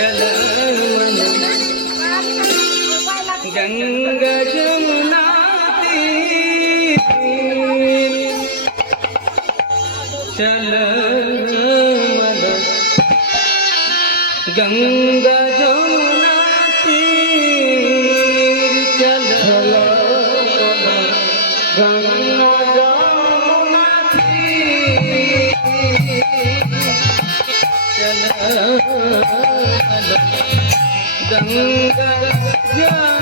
चल गंगा जमुना तीर चल गंगा जमुना तीर चल गंगा जमुना तीर चल गंगा जमुना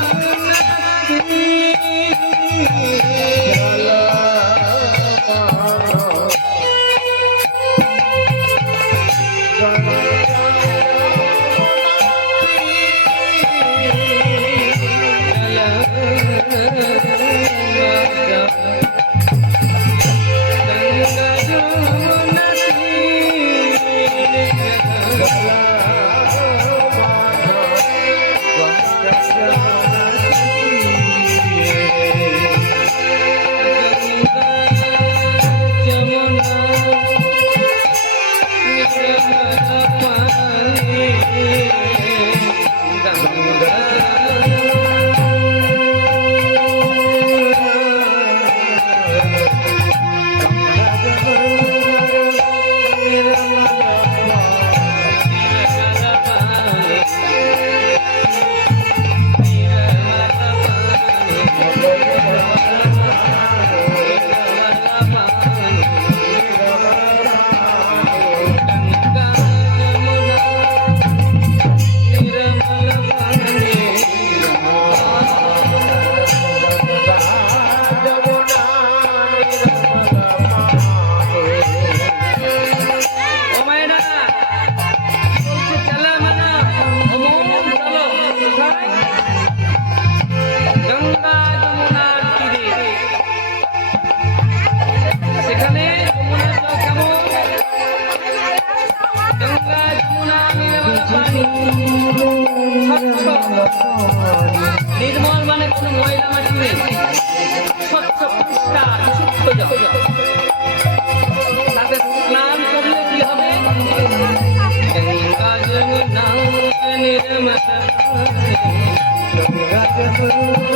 निर्मल माने কোনো ময়লা মাটি নেই স্বচ্ছ পরিষ্কার শুদ্ধ জল তাতে স্নান করলে কি হবে গঙ্গা যমুনা নির্মল গঙ্গা যমুনা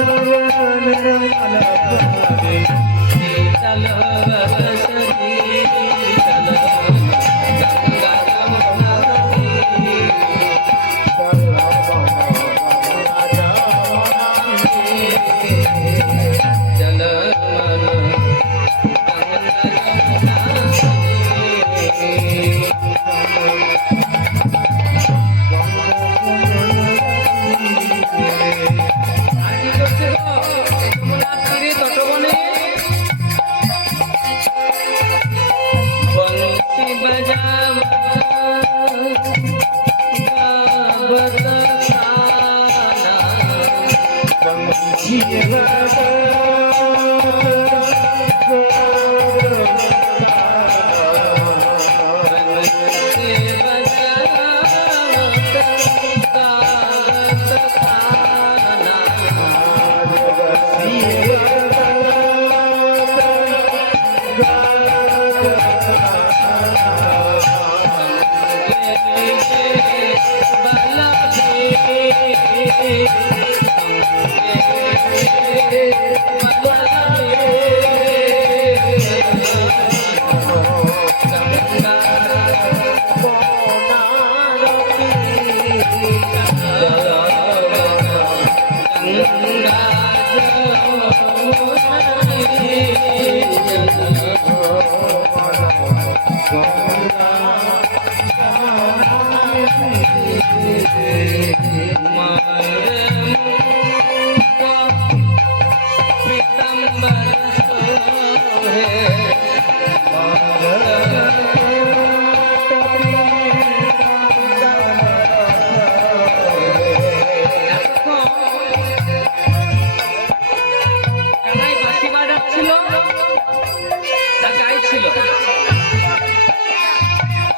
শীতল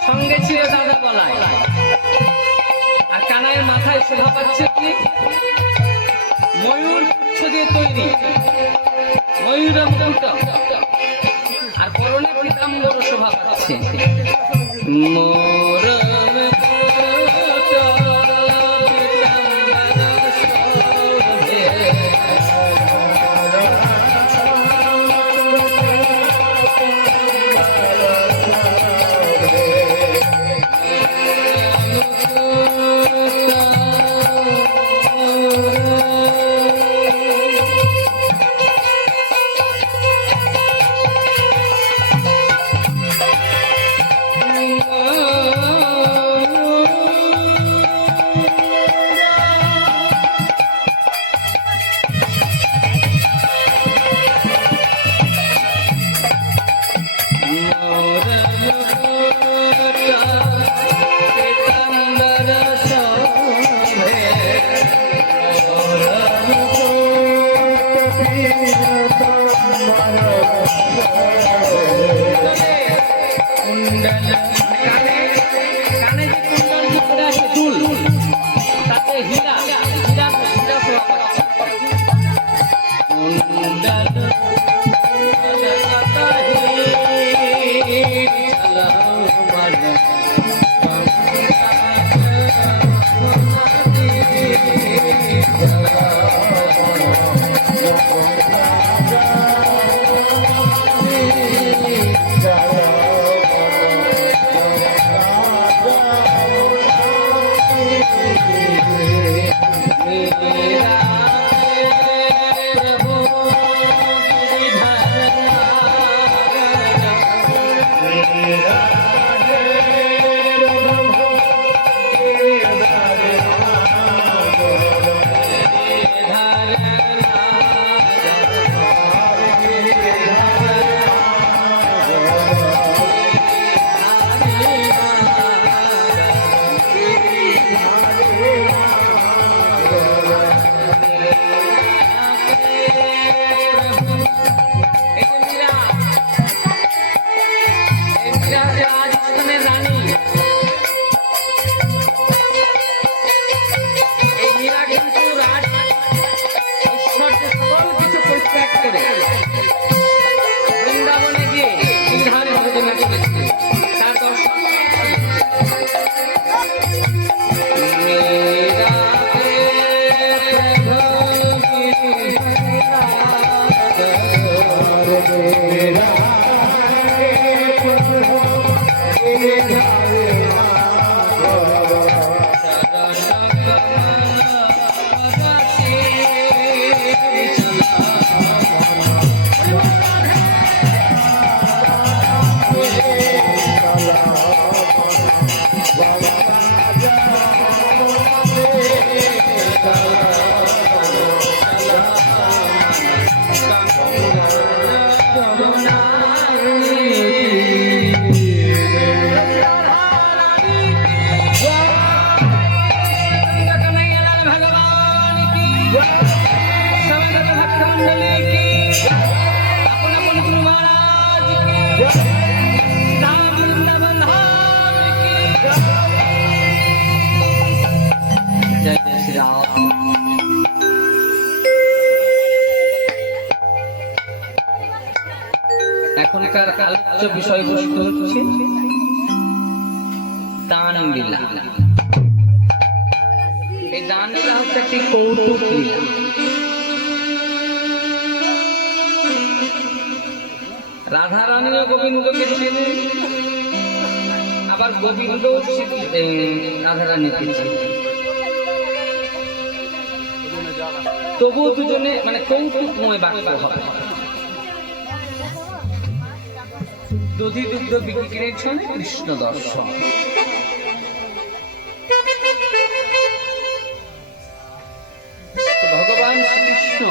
সঙ্গে ছিল দাদা গলায় আর কানাইয়ের মাথায় শোভা পাচ্ছে কি ময়ূর পুচ্ছ দিয়ে তৈরি ময়ূরের মুকুট আর পরনে পীতাম্বর শোভা পাচ্ছে মোর দুল তাতে হীরা হীরা হীরা সোয়া পাচ্ছে কুণ্ডল জগত হে চলো বলো বৃন্দাবনে গিয়ে গিরিধারে ভজনা করেছে তার দর্শন এখনকার আলোচ্য বিষয়বস্তু হচ্ছে দান লীলা। এই দান লীলা হচ্ছে একটি কৌতুক লীলা। রাধা রানীও গোবিন্দকে চেনে, আবার গোবিন্দ রাধা রানীকে চেনে, তবুও দুজনে মানে কৌতুকময় বাক্য হয়। দধি দুগ্ধ বিক্রিয়েছেন কৃষ্ণ দর্শন। ভগবান শ্রীকৃষ্ণ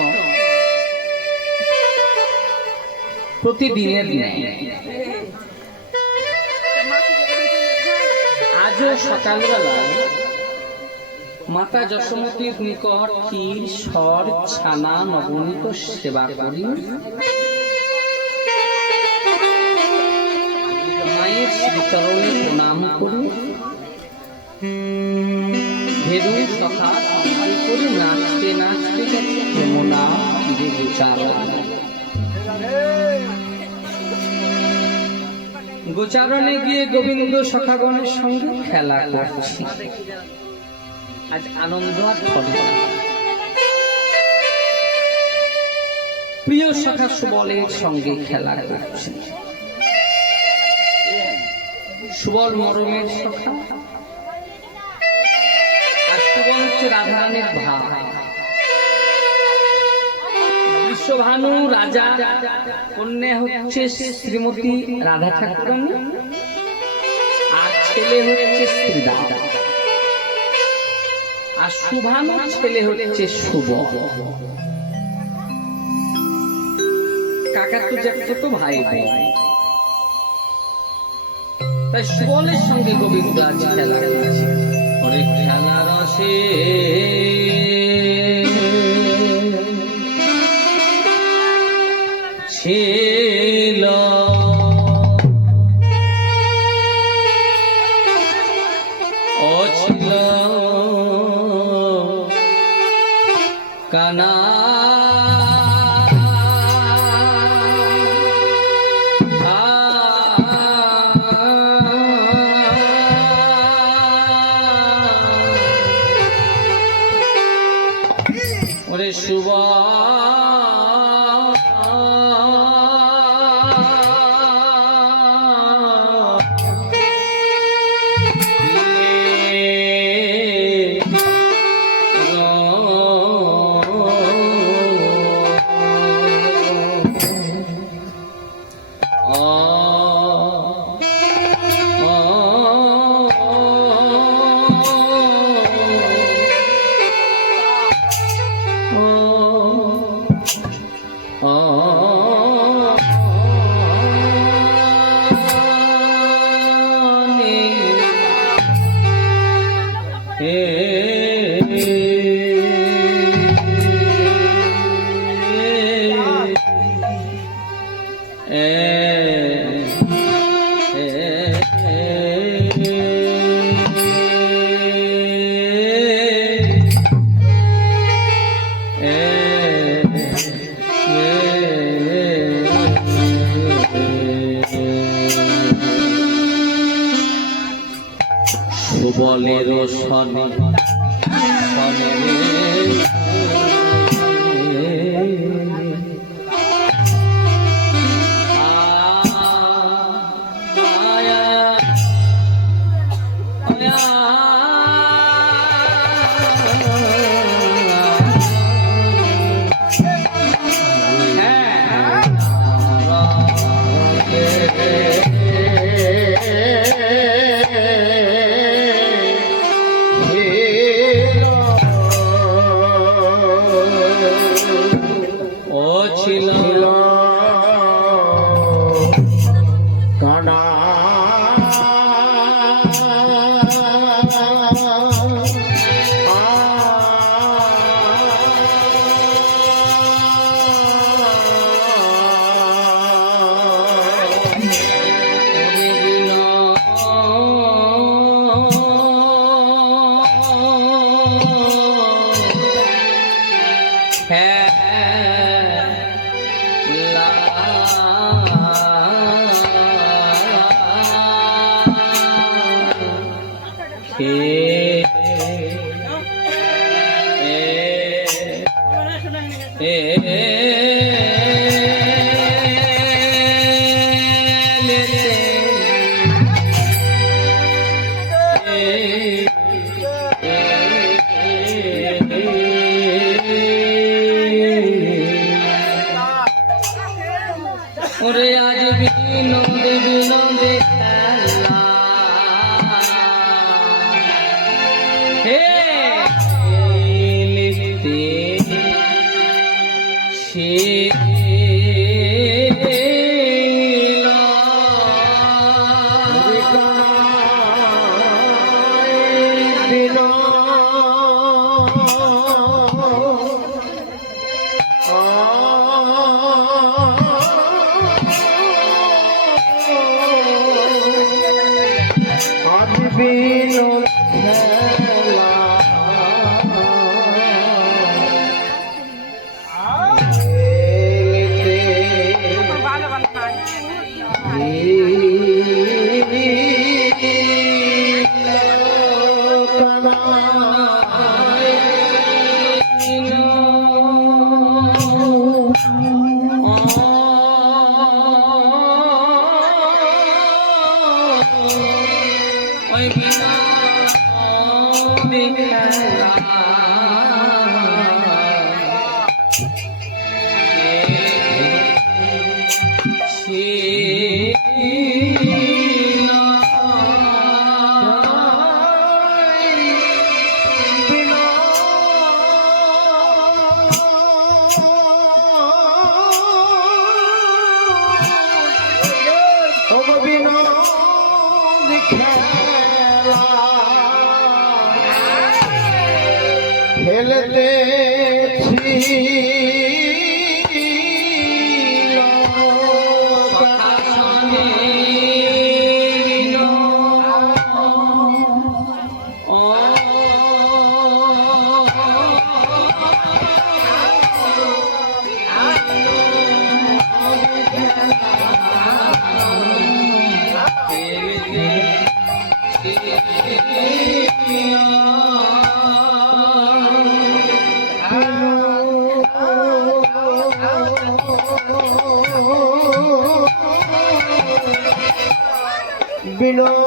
প্রতিদিনের ন্যায় আজও সকালবেলা মাতা যশোমতীর নিকট ক্ষীর সর ছানা নবনীত সেবা করি মায়ের শ্রীচরণে প্রণাম করি ভেরু সখা সমাধি করে নাচতে নাচতে গেছে যমুনা তীরে গোচারণে গিয়ে গোবিন্দ সখাগণের সঙ্গে খেলা করছে। আজ আনন্দ আর ফলে প্রিয় সখা সুবলের সঙ্গে খেলা করছে। সুবল মরমের সখা, আর সুবল হচ্ছে রাধারানীর ভাই। বিশ্বভানু রাজা কন্যা হচ্ছে শ্রীমতী রাধা ঠাকুরানী, আর ছেলে হচ্ছে শ্রীদা, আর শুভানু ছেলে হচ্ছে শুভ। কাকা তো যাচ্ছে তো ভাই ভাই, তাই সুবলের সঙ্গে গোবিন্দ আজ খেলা করেছে। খেলা রসে ছিল অছিল কানা ওরে শুভা সুবলের সনে ওরে আজ বিনোদে বিনোদে খেলা হে লিখতে বিনোদ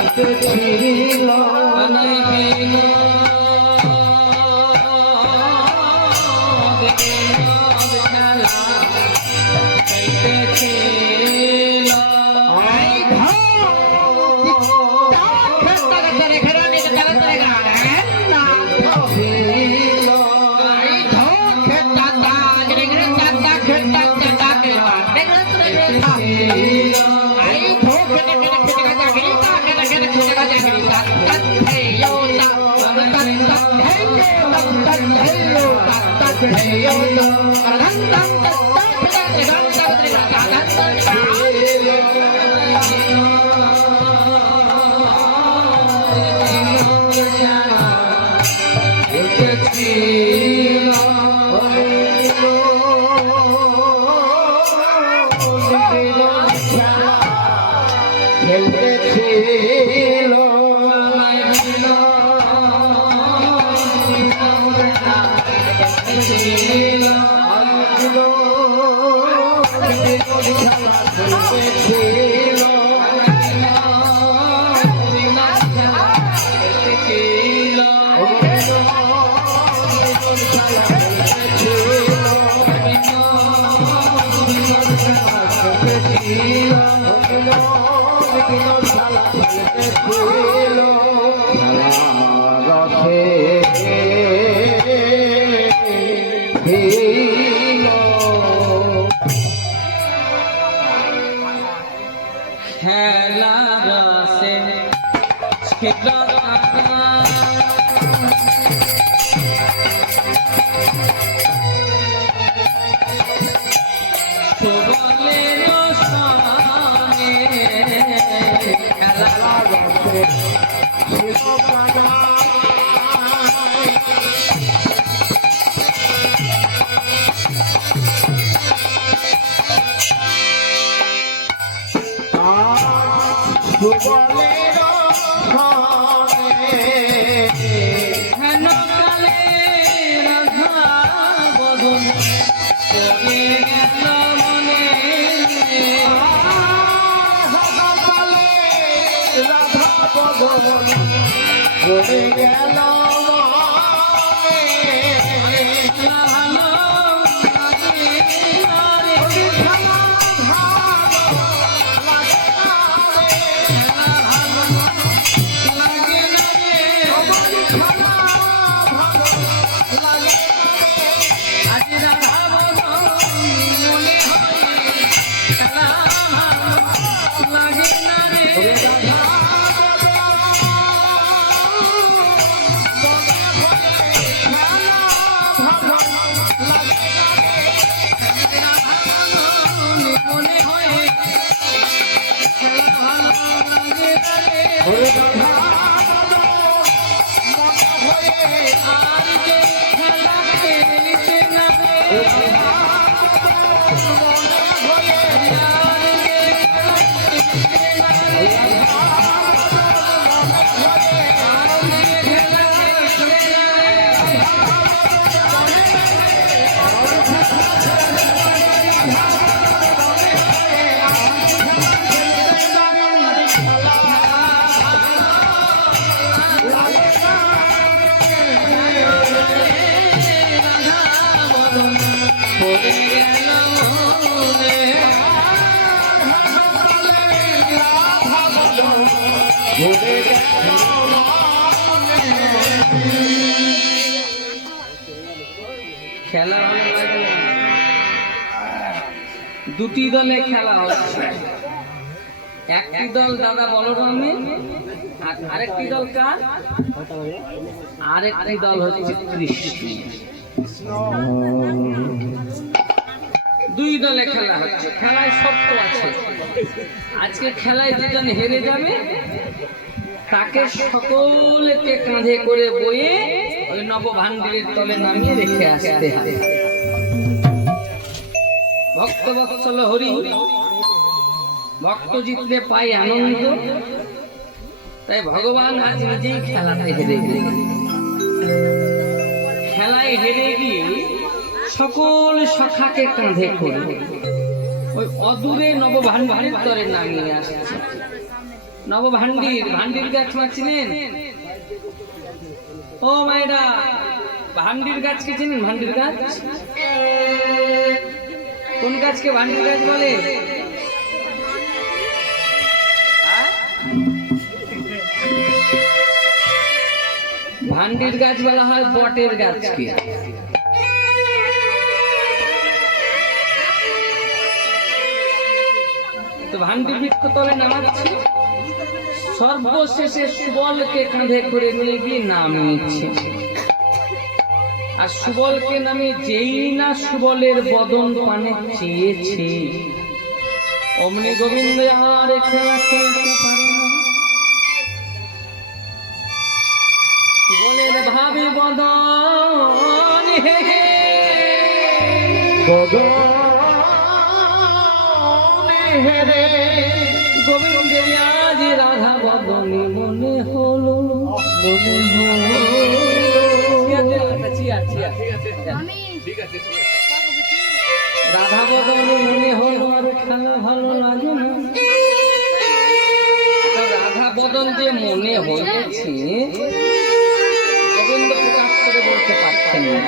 খেলতেছিল যুগলের ধনে হেন কালে রাধা বদন পড়ে গেল মনে সকালে রাধা বদন পড়ে গেল খেলা ভালো লাগে না। দুটি দলে খেলা হচ্ছে, একটি দল দাদা বলরামের আর আরেকটি দল কার? আরেকটি দল হচ্ছে কৃষ্ণ। দুই দলে খেলা হচ্ছে, খেলায় শর্ত আছে। আজকে খেলায় যেজন হেরে যাবে তাকে সকলকে কাঁধে করে বয়ে ওই নবভান্ডিরের তলে নামিয়ে রেখে আসতে হবে। ভক্ত বৎসল হরি, ভক্ত জিতলে পাই আনন্দ, তাই ভগবান আজ নিজেই খেলাতে হেরে গেলেন। খেলায় হেরে গিয়ে সকল সখাকে কাঁধে করে ওই অদূরে নবভান্ডিরের তলে নামিয়ে আসছে। নবভান্ডির, ভান্ডির গাছ চিনেন? ও মায়েরা, ভান্ডির গাছকে চিনেন? ভান্ডির গাছ কোন গাছকে ভান্ডির গাছ বলে? ভান্ডির গাছ বলা হয় বটের গাছকে। তো ভান্ডির বৃক্ষ তলে নামাচ্ছে, সর্বশেষে সুবলকে কাঁধে করে নিয়ে গিয়ে নামিয়েছে। আর সুবলকে নামিয়ে যেই না সুবলের বদন পানে চেয়েছে, অমনি গোবিন্দ আর খেলা খেলতে পারে না। সুবলের ভাবে বদন হে হে হেরে গোবিন্দ আজ রাধা বদনে মনে হলো, মনে হলো। রাধা বদনে মনে হলো আর খেলা ভালো লাগে না। রাধা বদন যে মনে হয়েছে গোবিন্দ প্রকাশ করে বলতে পারছেন না।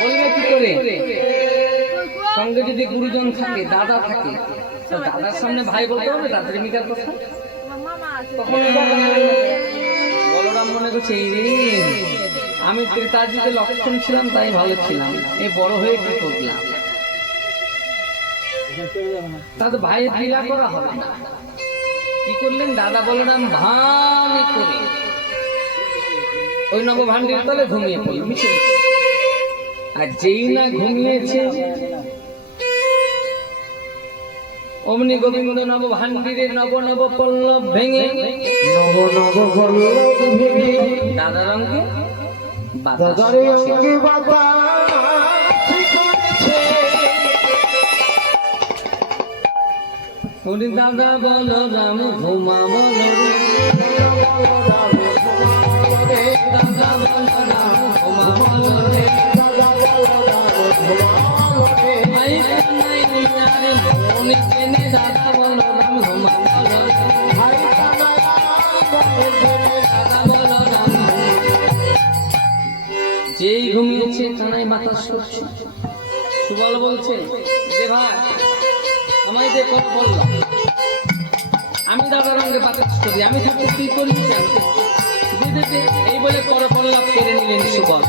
বলবে কি করে? সঙ্গে যদি গুরুজন থাকে, দাদা থাকে, তো দাদার সামনে ভাই বলতে হবে তার প্রেমিকার কথা। তখন বলরাম মনে করছে এই রে, আমি তার যুগে লক্ষণ ছিলাম তাই ভালো ছিলাম, এই বড় হয়ে কি করলাম? তা তো ভাইয়ের লীলা করা হবে না। কি করলেন দাদা বলরাম? ভালো করে ওই নবভান্ডির তলে ঘুমিয়ে পড়ল মিছে। আর যেই না ঘুমিয়েছে অমনি গোবিন্দ নবভান্ডিরের নব নব পল্লব ভেঙে, নব নব পল্লব ভেঙে দাদার অঙ্গে দাদার অঙ্গে বাতাস করেছে। ওরে দাদা বলো রাম ঘুমা বলো রে দাদা বলো রাম ঘুমা বলো রে আই কানাই নিয়ারে মনে কেনে দাদা বলো রাম ঘুমা বলো রে দাদা বলো রাম যেই ঘুমিয়েছে কানাই বাতাস করছে সুবল বলছে যে ভাই আমায় যে কথা বললাম আমি দাদার রঙে বাতাস করি আমি থাকতে তুই করলি কেন এই বলে করপল্লব কেড়ে নিলেন সুবল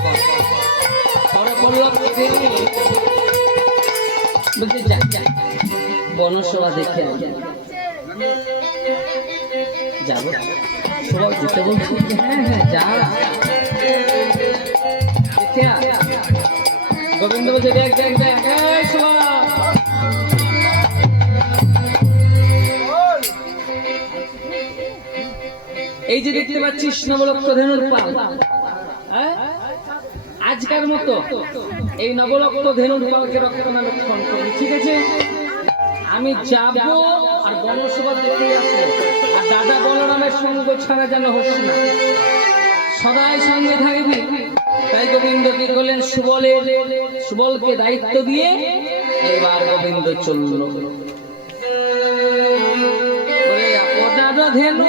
করপল্লব কেড়ে নিয়ে বলছে যা যা বনসভা দেখে যাবো সুবল যেতে বলছে হ্যাঁ হ্যাঁ যা দেখে গোবিন্দ বলছে দেখ দেখ দেখ এই সুবল এই যে দেখতে পাচ্ছিস নবলক্ষ ধেনুর পাল আজকার মতো এই নবলক্ষ ধেনুর পালকে রক্ষণাবেক্ষণ করবি ঠিক আছে আমি যাব আর বনসভা দেখে আসবো আর দাদা বলরামের সঙ্গ ছাড়া যেন হোস না সদাই সঙ্গে থাকবি তাই গোবিন্দ কি করলেন সুবলকে দায়িত্ব দিয়ে এবার গোবিন্দ চলল ধেনু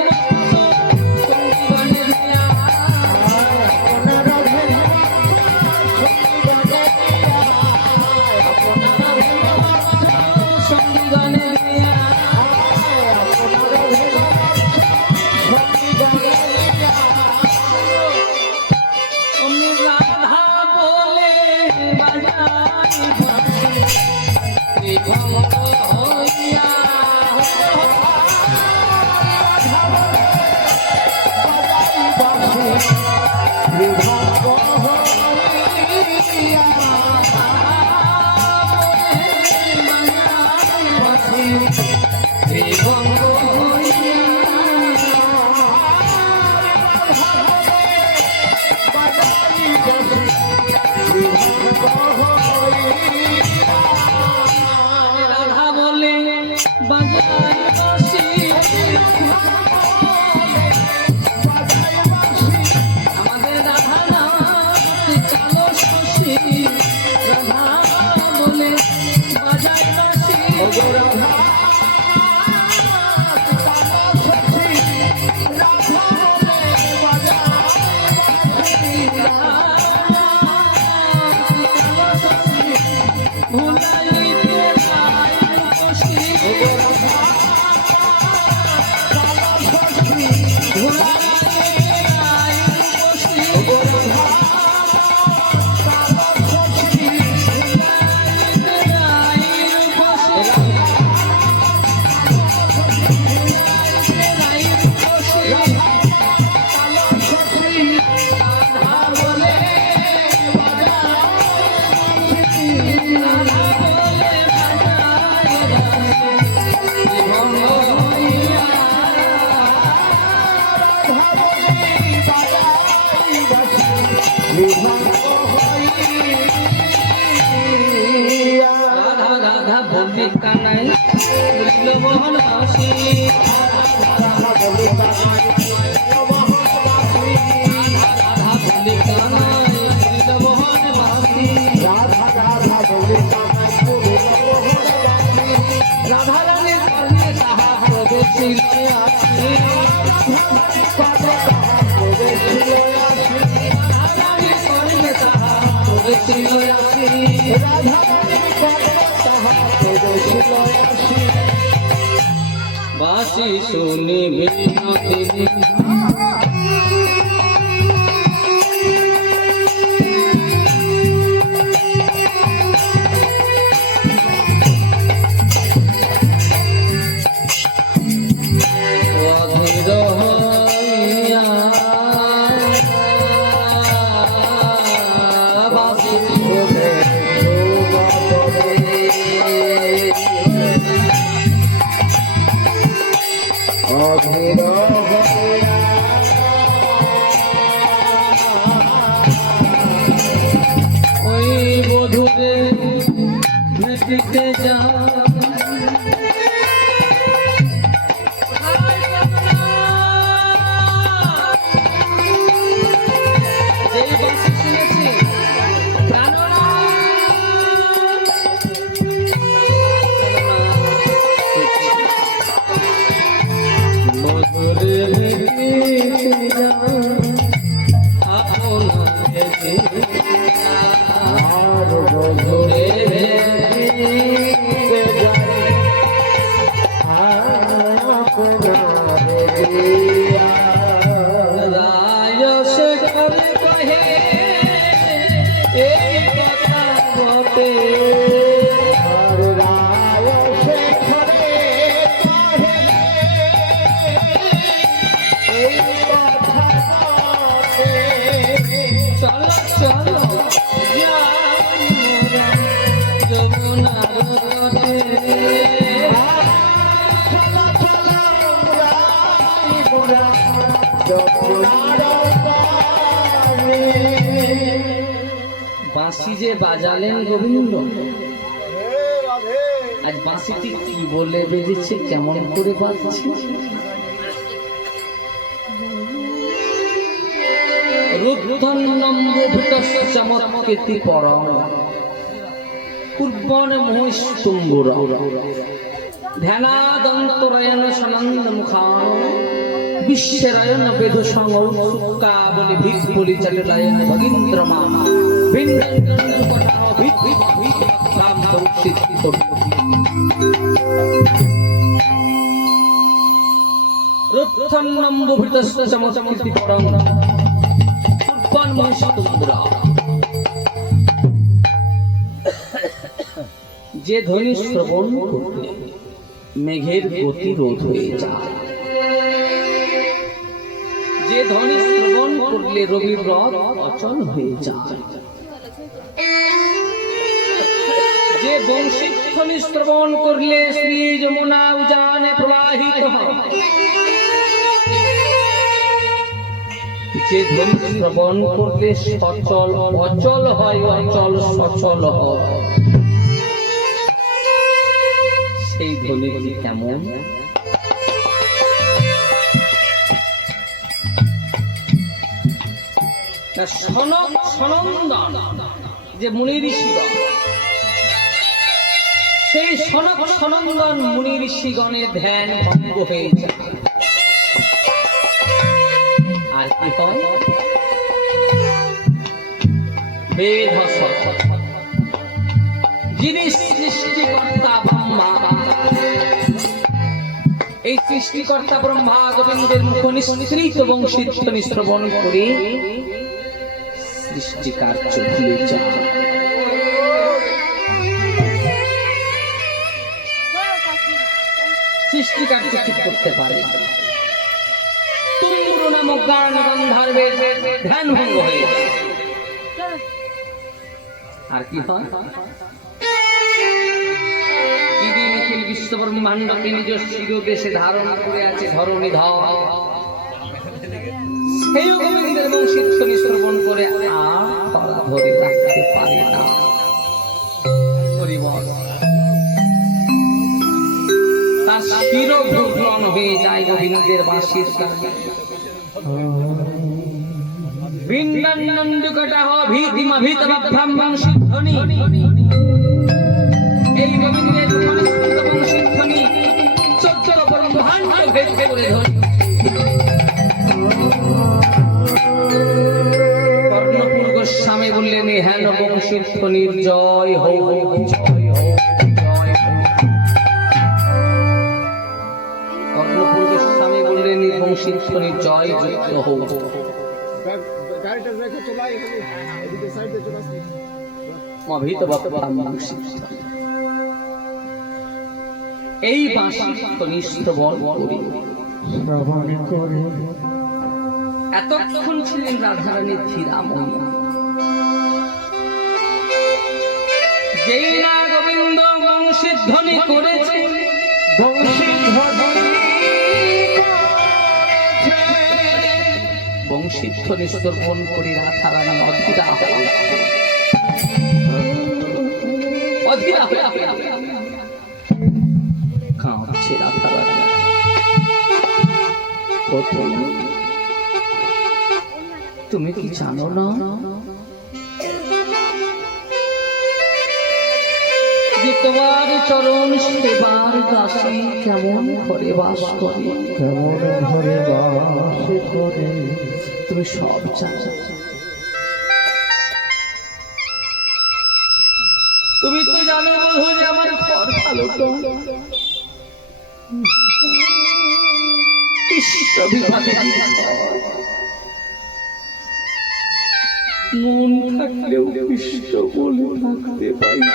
রাধা রাধা বলি কানাই বলিল মোহন হাসি রাধা বলি কানাই বলিল মোহন হাসি রাধা রানীর কর্ণে তাহা প্রবেশিল আসি রাধা রানীর কর্ণে তাহা প্রবেশিল আসি বাসি শুনি বিনোদিনী ওই বধূরে ভেটিতে যা আর রায় শেখরে তাহে এই কথা বলে। চলো চলো যাই মোরা যমুনার তটে। চলো চলো রাই মোরা যমুনার পারে। বাঁশি যে বাজালেন গোবিন্দ, আজ বাঁশিটি কি বলে বেজেছে, কেমন করে বাজছে? রুদ্ধন্নম্বুভূতশ্চমৎকীর্তি পরম পূর্বন মহিস্তুম্বুর ধ্যানাদন্তরয়ন সনন্দ মুখান বিশ্বরয়ন বেদু সংকা বলি ভিক বলি চটলায়ন ভগীন্দ্রমা রুদ্ধন্নম্বুভূতশ্চমৎকীর্তি পরম পূর্বন মহিস্তুম্বুর। যে ধ্বনি শ্রবণ করলে মেঘের গতি রোধ হয়ে যায়, যে ধ্বনি শ্রবণ করলে রবির রথ অচল হয়ে যায়, যে বংশী ধ্বনি শ্রবণ করলে শ্রী যমুনা উজানে প্রবাহিত হয়, যে ধ্বনি শ্রবণ করলে সচল অচল হয়, অচল সচল হয়, সেই ধ্বনিটি কেমন? সনক সনন্দন যে মুনি ঋষিগণ, সেই সনক সনন্দন মুনি ঋষিগণের ধ্যান ভঙ্গ হয়ে যায়। আর কি হয়? বেদ যিনি সৃষ্টিকর্তা ব্রহ্মা, এই সৃষ্টিকর্তা ব্রহ্মা গোবিন্দের মুখ নিঃসৃত বংশীধ্বনি শ্রবণ করে সৃষ্টিকার্য ভুলে যায়। সৃষ্টিকার্য ঠিক করতে পারে। তুমুর নামক গান গন্ধর্বের ধ্যান ভঙ্গ হয়ে যায়। আর কি হয়? যিনি নিখিল বিশ্ব ব্রহ্মাণ্ডকে নিজ শিরদেশে ধারণ করে আছে ধরণীধর, সেই গোবিন্দের বংশীধ্বনি শ্রবণ করে আর তারা ধরে রাখতে পারে না। তার শির ভূষণ হয়ে যায় গোবিন্দের বাঁশির গানে। বৃন্দানন্দুকটাহ ভীতিমভিতমভ্রম বংশীধ্বনি, এই গোবিন্দের বংশীধ্বনি 14 ব্রহ্মাণ্ড ভেদ করে ধ্বনি। কর্ণপুর গোস্বামী বললেন, হেন বংশীধ্বনির জয় হোক, জয় হোক, জয় হোক। কর্ণপুর গোস্বামী বললেন, বংশীধ্বনির জয় যুক্ত হোক। এই বাঁশি শ্রবণ করি। এতক্ষণ ছিলেন রাধারানী ধীরাময়ী, যেই না গোবিন্দ বংশীধ্বনি করেছে, বংশীধ্বনি শ্রবণ করে রাধারানী অধীরা কাঁপছে রাধারানী। তুমি কি জানো না যে তোমার চরণ সেবার দাসী কেমন ঘরে বাস করে, কেমন ঘরে বাস করে? তুমি সব জানো। তুমি তো জানো বধূ যে আমার ঘর ভালো তো, মন থাকলেও কৃষ্ণ বলে থাকতে পারি না।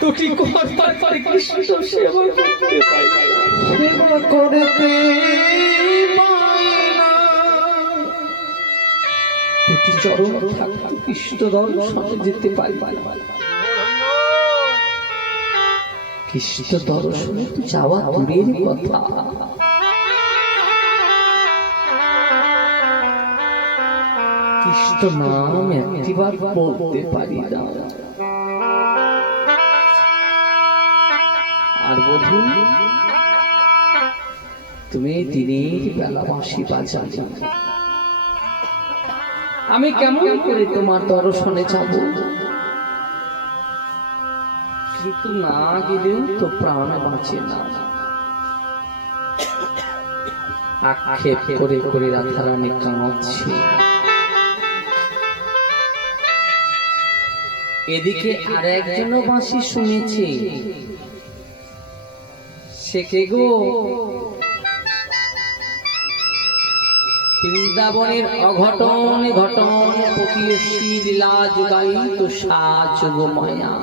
দুটি করবার পরে কৃষ্ণ সেবা করতে পারি না। সেবা করতে পাই না। দুটি চরণ থাকতে কৃষ্ণ দর্শনে যেতে পারি না। কৃষ্ণ দর্শনে তো যাওয়া দূরের কথা, কৃষ্ণ নাম একটিবার বলতে পারি না। আর বধূ, তুমি দিনের বেলা বাঁশি বাজাও, আমি কেমন করে তোমার দর্শনে যাব? কিন্তু না গেলেও তো প্রাণ বাঁচে না। আক্ষেপ করে করে রাধারানী কাঁদছে। এদিকে আর একজনও বাঁশি শুনেছে। সে কে গো? বৃন্দাবনের অঘটন ঘটন পতিয়সী লীলা যুগায়িত সাজ গো মায়া,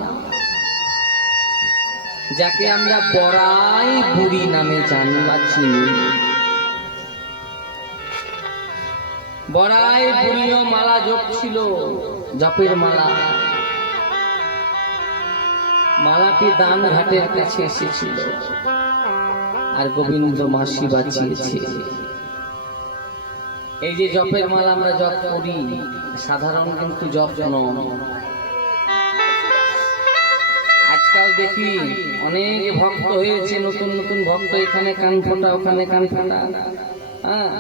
যাকে আমরা বড়াই বুড়ি নামে জানি বা চিনি। বড়াই বুড়িও মালা জপছিল, জপের মালা। মালাটি দান ঘাটের কাছে এসেছিল, আর গোবিন্দ মাসি বাঁচিয়েছে। এই যে জপের মালা আমরা জপ করি, সাধারণ কিন্তু জপ নয়। আজকাল দেখি অনেক ভক্ত হয়েছে, নতুন নতুন ভক্ত, এখানে কান ফোটা ওখানে কান ফোটা, হ্যাঁ,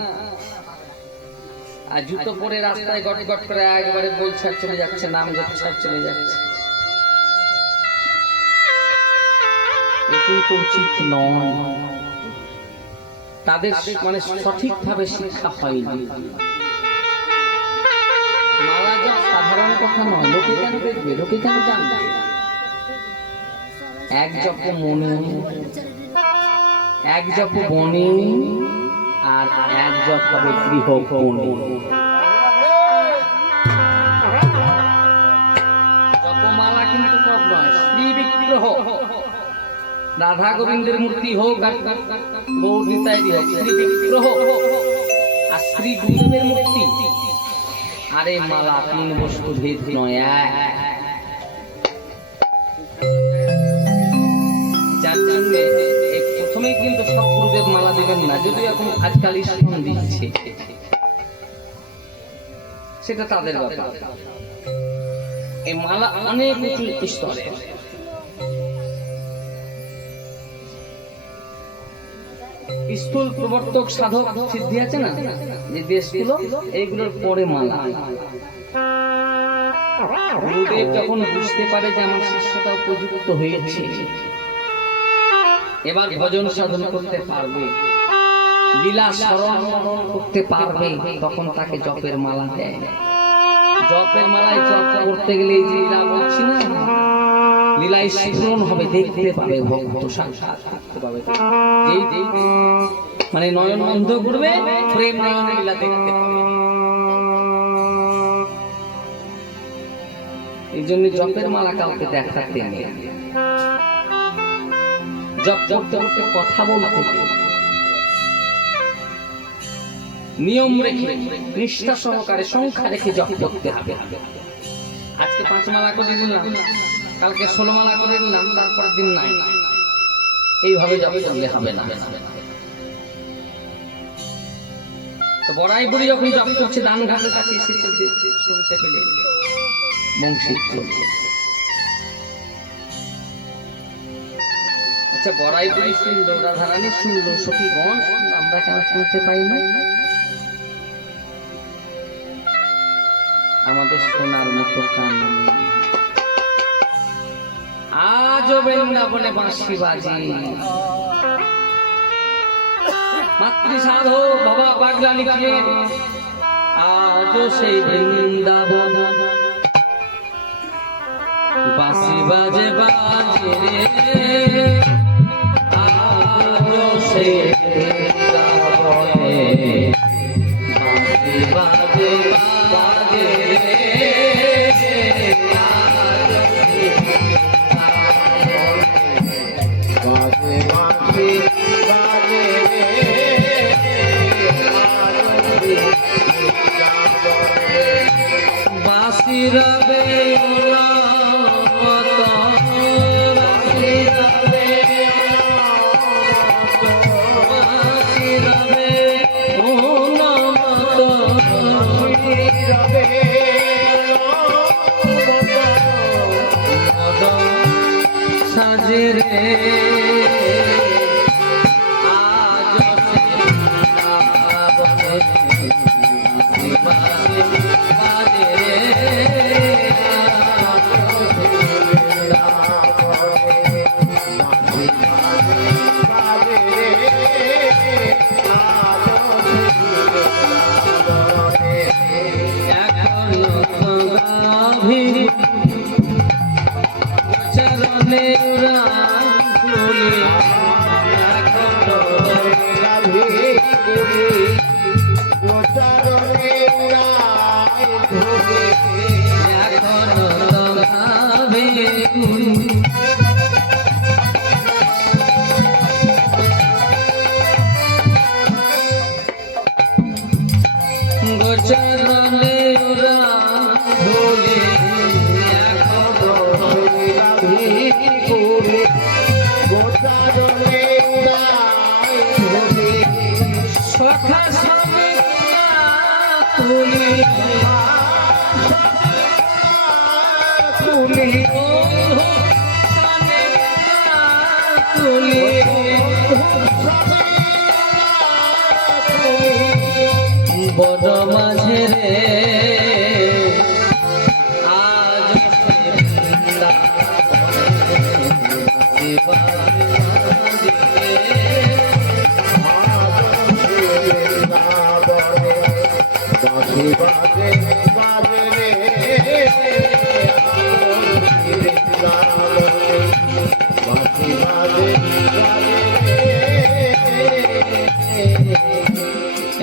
আর জুতো পরে রাস্তায় গট গট করে একবারে বলছে আর চলে যাচ্ছে, নাম জপছে আর চলে যাচ্ছে। কিন্তু উচিত নয়, তাদের মানে সঠিকভাবে শিক্ষা হয়নি। মালা জপ সাধারণ কথা নয়, লোকে কেন দেখবে, লোকে কেন জানবে? এক জপ মনে, এক জপ বনে, আর এক জপ হবে গৃহ কোণে। জপমালা কিন্তু সব নয়, শ্রী বিগ্রহ, রাধা গোবিন্দের মূর্তি হোক আর গৌর নিতাই হোক, শ্রী বিগ্রহ আর শ্রী গুরুদেবের মূর্তি। আরে মালা তিন বস্তু ভেদ নয়, যার জন্য প্রথমেই কিন্তু সব গুরুদেব মালা দেবেন না, যদিও এখন আজকাল ইস্কন দিচ্ছে, সেটা তাদের ব্যাপার। এই মালা অনেক উঁচু স্তরে। স্থূল প্রবর্তক সাধক সিদ্ধি আছে না, যে দেশগুলো, এইগুলোর পরে মালা। গুরুদেব যখন বুঝতে পারে যে আমার শিষ্যটা উপযুক্ত হয়েছে, এবার ভজন সাধন করতে পারবে, লীলা স্মরণ করতে পারবে, তখন তাকে জপের মালা দেয়। জপের মালায় জপ করতে গেলে এই যে লীলা বলছি না, লীলায় স্মরণ হবে, দেখতে পাবে, ভক্ত সাক্ষাৎ দেখতে পাবে। মানে নয়ন বন্ধ করবে, প্রেম নয়ন লীলা দেখতে পাবে। এই জন্য জপের মালা কাউকে দেখাতে নেই, জপ করতে করতে কথা বলতে, নিয়ম রেখে নিষ্ঠা সহকারে সংখ্যা রেখে জপ করতে হবে। আজকে 5 মালা করে নিলাম, কালকে 16 মালা করে নিলাম, তারপরের দিন নাই, এইভাবে জপ করলে হবে না। তো বড়াই বুড়ি যখন জপ করছে, দান ঘাটের কাছে এসেছে, শুনতে পেলে বংশী চলবে। আচ্ছা, বড়াই বুড়ি শুনলো, রাধারানী শুনলো, সখীগণ শুনলো, আমরা কেন শুনতে পাই না? আমাদের শোনার মতো কান আজও বৃন্দাবনে বাঁশি বাজে। মাতৃ সাধু বাবা পাগলা লিখে, আজও সেই বৃন্দাবন বাঁশি বাজে বাজে রে, আজও সেই বৃন্দাবনে বাঁশি বাজে। বাজে বাঁশি বাজে বাঁশির বেলা মত বাঁশির বেলা মত সাজিরে চরণে গোচরণে ধুলি সখা সবে তুলি তুলি তুলি বড় মাঝে রে আজ বাজে বাজে বাজে বাজে বাজে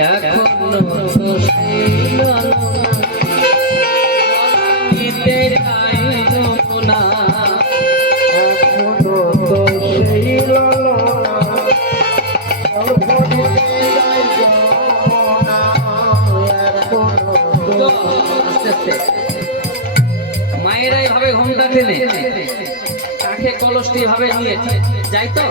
এখনো তো সেই নিতে চাইল না এখনো তো সেই ললনা মায়েরা এইভাবে ঘুমটা টেনে কাকে কলসটি ভাবে নিয়ে যাই তো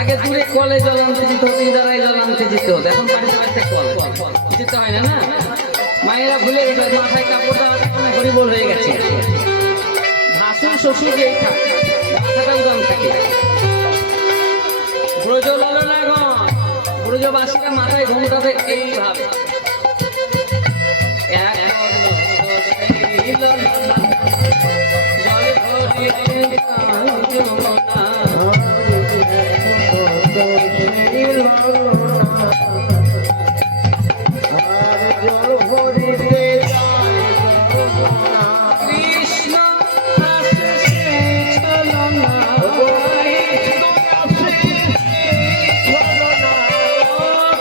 আগে দূরে কলে জল আনতে যেত তিন দ্বারাই জল আনতে যেত এখন বাড়িতে বাড়িতে কল যেতে হয় না না মায়েরা ভুলে গেছে মাথায় কাপড়টা গরিবল হয়ে গেছে ভাসুর শ্বশুর যেই থাক মাথাটা উদান থাকে ব্রজ ললনাগণ ব্রজবাসীরা মাথায় ঘুমটাতে এইভাবে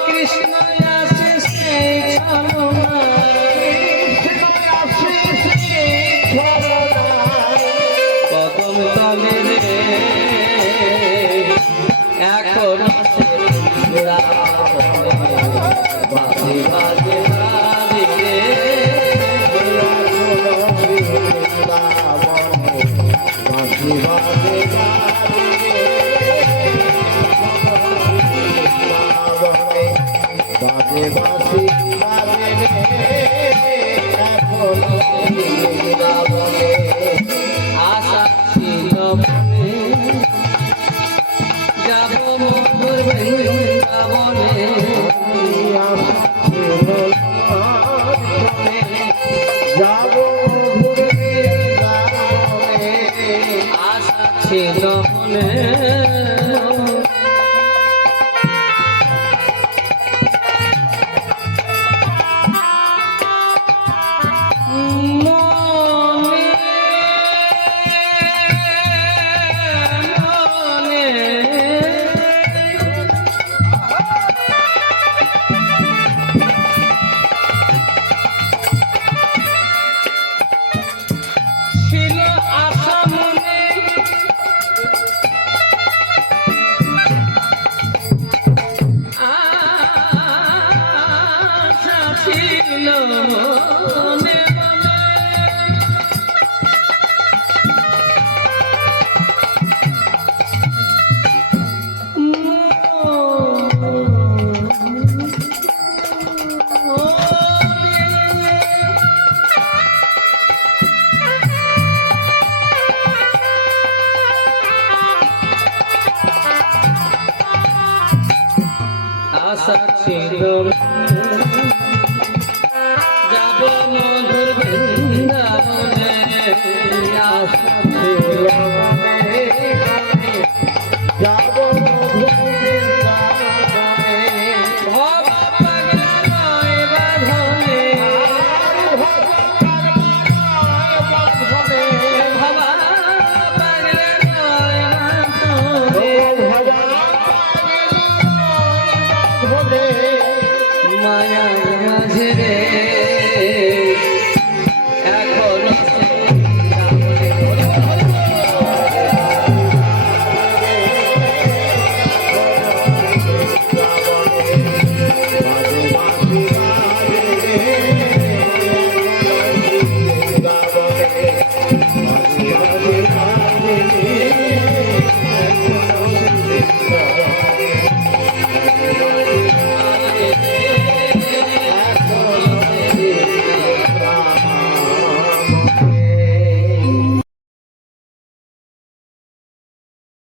কৃষ্ণ কৃষ্ণ কদম তলে রে এখন বাজে বাজে বাজে বাজে বাসি আশা ছিল মনে যাব মধুর বৃন্দাবনে আশা ছিল মনে মধুর বৃন্দাবনে আশা ছিল মনে আমি যাব বৃন্দাবনে। ভব পাগলা নয় বাঁধনে ভবা পাগলা নয় বাঁধনে মায়া